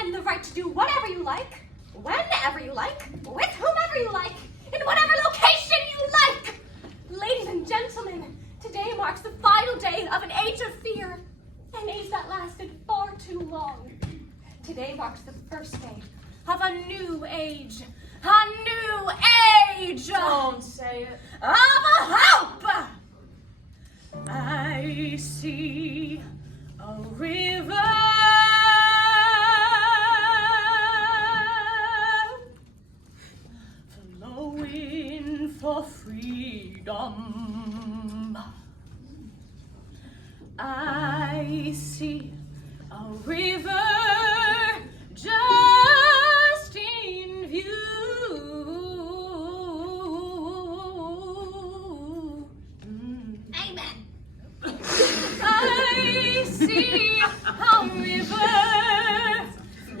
and the right to do whatever you like, whenever you like, with whomever you like, in whatever location you like. Ladies and gentlemen, today marks the final day of an age of fear, an age that lasted far too long. Today marks the first day of a new age. A new age! Don't say it. Of a hope! I see a river flowing for freedom. I see a river just in view. Amen. I see a river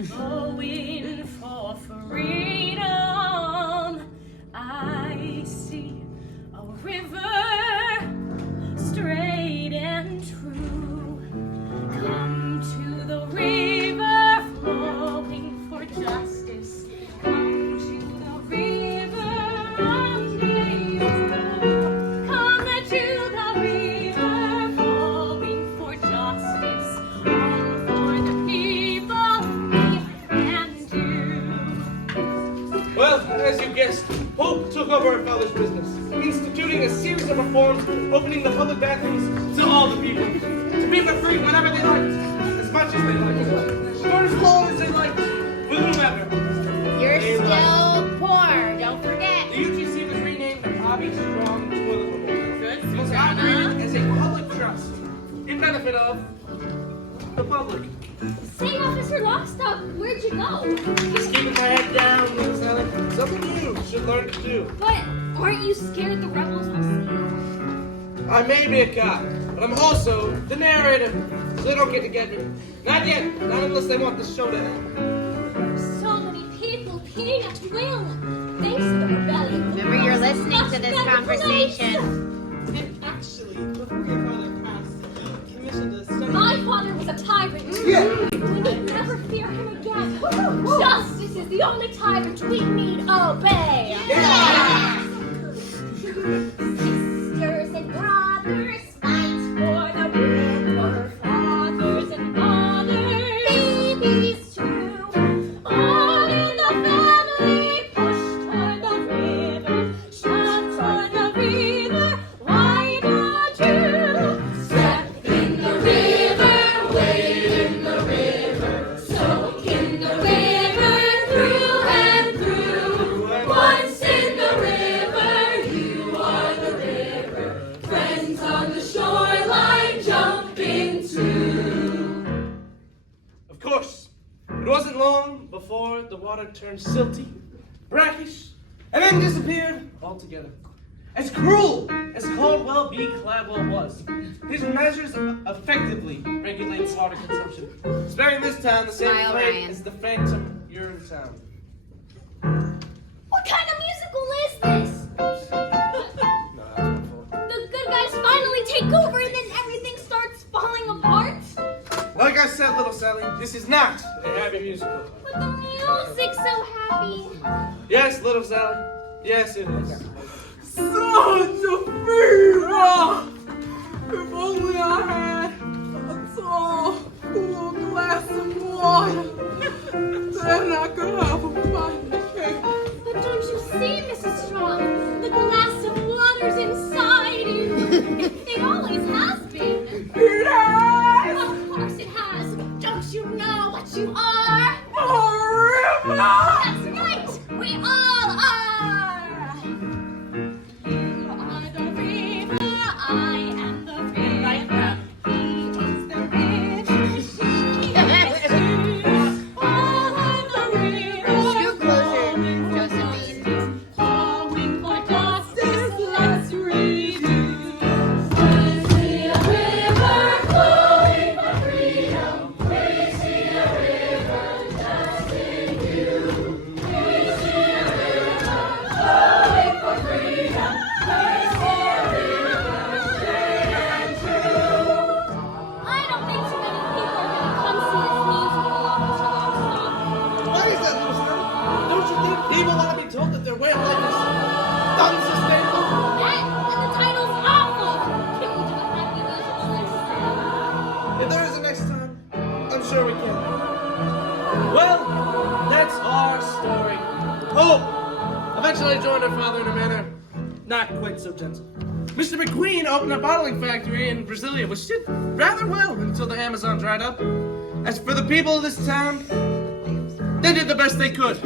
flowing for freedom. I see a river straight and true. Come to the river flowing for justice. Come to the river rendezvous. Come to the river flowing for justice. All for the people, me and you. Well, as you guessed, Hope took over our college business, instituting a series of reforms, opening the public bathrooms to all the people, to be for free whenever they liked, as much as they liked, or as long as they liked, with whomever. You're still poor, don't forget. The UTC was renamed the Bobby Strong Toilet Memorial. Good, It was Susanna. operated as a public trust in benefit of the public. Say, Officer Lockstock, where'd you go? Just keeping my head down, Little Sally. Something you should learn to do. But aren't you scared the rebels will see you? I may be a cop, but I'm also the narrator, so they don't get to get me. Not yet, not unless they want the show to end. So many people peeing at will. Thanks to the rebellion. Remember, you're listening to this conversation. And actually, before your father passed, he commissioned a study. My father was a tyrant. Yeah. We need never fear him again. Justice is the only tyrant we need obey. Sisters and brothers, fight for the river. Fathers and mothers, babies too. All in the family, push toward the river. Shout toward the river, why don't you? Step in the river, wade in the river, soak in the river, through and through. Once in the river, you are the river. Friends on the shoreline, jump into. Of course, it wasn't long before the water turned silty, brackish, and then disappeared altogether. As cruel as Caldwell B. Cladwell was, his measures effectively regulate water consumption, sparing this town the same Smile, fate Ryan. as the phantom Urinetown. What kind of musical is this? No, that's my fault. The good guys finally take over and then everything starts falling apart? Like I said, Little Sally, this is not a happy musical. But the music's so happy. Yes, Little Sally. Yes, it is. Such a fever! If only I had a tall, cool glass of water, then I could have a bite of cake. But don't you see, Mrs. Strong? The glass of water's inside you. It always has been. It has Of course it has. Don't you know what you are? a river! That's right. We all are. You are the river. I am the river. He is the river. She is the all of the river. Scoot closer, Josephine. Calling for justice, let's read. We see a river flowing for freedom. We see a river just in view. way of life is unsustainable. And the title's awful. Can we do a happy musical? If there is a next time, I'm sure we can. Well, that's our story. Hope eventually joined her father in a manner not quite so gentle. Mr. McQueen opened a bottling factory in Brasilia, which did rather well until the Amazon dried up. As for the people of this town, they did the best they could.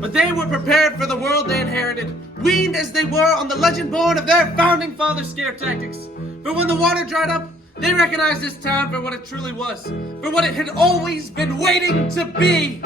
But they were prepared for the world they inherited, weaned as they were on the legend born of their founding fathers' scare tactics. For when the water dried up, they recognized this town for what it truly was, for what it had always been waiting to be.